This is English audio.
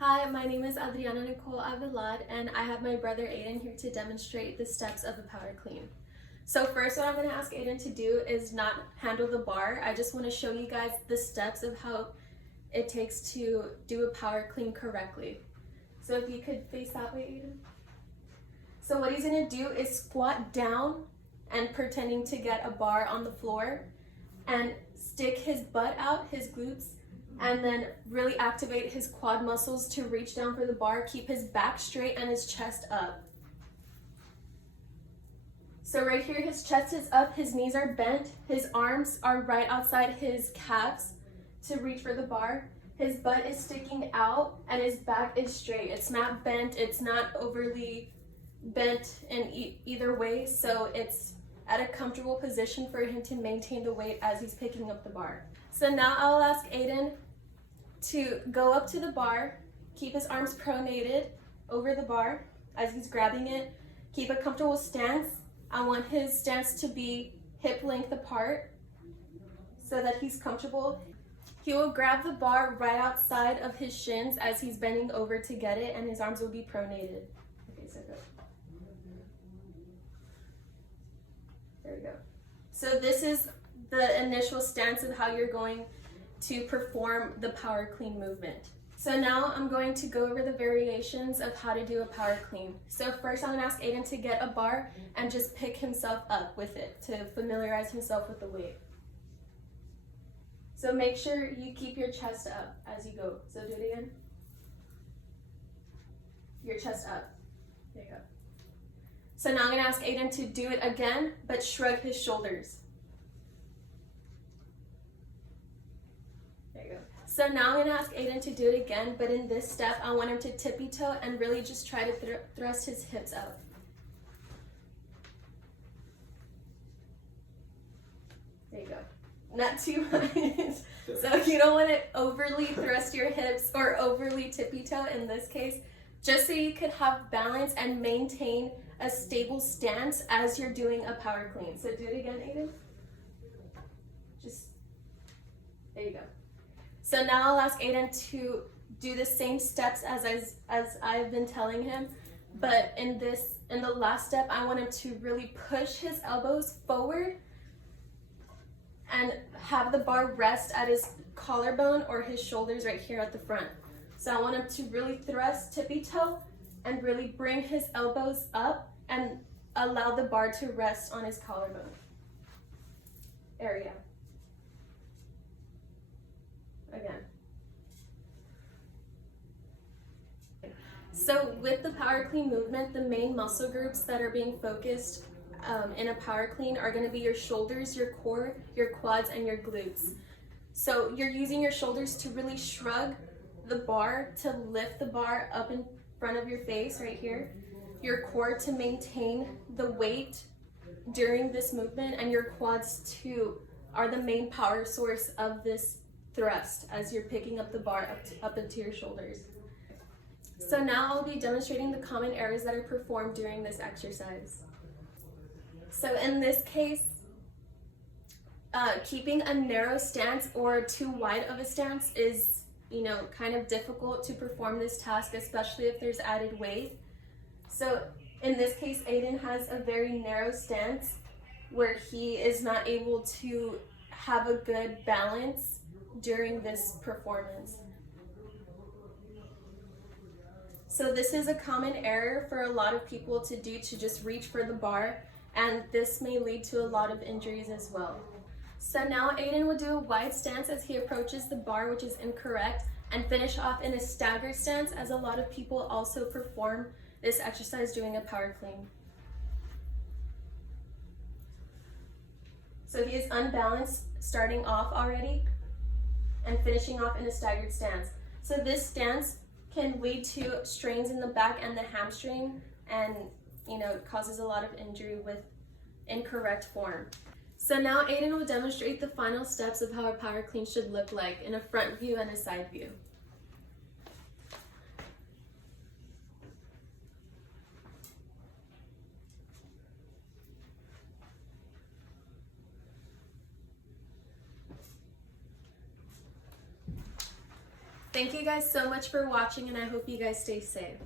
Hi, my name is Adriana Avelar, and I have my brother Aiden here to demonstrate the steps of a power clean. So first, what I'm going to ask Aiden to do is not handle the bar. I just want to show you guys the steps of how it takes to do a power clean correctly. So if you could face that way, Aiden. So what he's going to do is squat down and pretending to get a bar on the floor and stick his butt out, his glutes, and then really activate his quad muscles to reach down for the bar, keep his back straight and his chest up. So right here, his chest is up, his knees are bent, his arms are right outside his calves to reach for the bar. His butt is sticking out and his back is straight. It's not bent, it's not overly bent in either way, so it's at a comfortable position for him to maintain the weight as he's picking up the bar. So now I'll ask Aiden to go up to the bar, keep his arms pronated over the bar as he's grabbing it, keep a comfortable stance. I want his stance to be hip length apart so that he's comfortable. He will grab the bar right outside of his shins as he's bending over to get it, and his arms will be pronated. Okay, so go. There we go. So this is the initial stance of how you're going to perform the power clean movement. So now I'm going to go over the variations of how to do a power clean. So first I'm going to ask Aiden to get a bar and just pick himself up with it to familiarize himself with the weight. So make sure you keep your chest up as you go. So do it again. Your chest up. There you go. So now I'm going to ask Aiden to do it again, but shrug his shoulders. There you go. So now I'm going to ask Aiden to do it again, but in this step, I want him to tippy toe and really just try to thrust his hips out. There you go. Not too much. So you don't want to overly thrust your hips or overly tippy toe in this case, just so you could have balance and maintain a stable stance as you're doing a power clean. So do it again, Aiden. There you go. So now I'll ask Aiden to do the same steps as I've been telling him, but in the last step, I want him to really push his elbows forward and have the bar rest at his collarbone or his shoulders right here at the front. So I want him to really thrust tippy toe and really bring his elbows up and allow the bar to rest on his collarbone area. Again. So with the power clean movement, the main muscle groups that are being focused in a power clean are going to be your shoulders, your core, your quads, and your glutes. So you're using your shoulders to really shrug the bar, to lift the bar up in front of your face right here. Your core to maintain the weight during this movement, and your quads too are the main power source of this thrust as you're picking up the bar up into your shoulders. So now I'll be demonstrating the common errors that are performed during this exercise. So in this case, keeping a narrow stance or too wide of a stance is, kind of difficult to perform this task, especially if there's added weight. So in this case, Aiden has a very narrow stance where he is not able to have a good balance during this performance. So this is a common error for a lot of people to do, to just reach for the bar, and this may lead to a lot of injuries as well. So now Aiden will do a wide stance as he approaches the bar, which is incorrect, and finish off in a staggered stance, as a lot of people also perform this exercise doing a power clean. So he is unbalanced starting off already and finishing off in a staggered stance. So this stance can lead to strains in the back and the hamstring, and causes a lot of injury with incorrect form. So now Aiden will demonstrate the final steps of how a power clean should look like in a front view and a side view. Thank you guys so much for watching, and I hope you guys stay safe.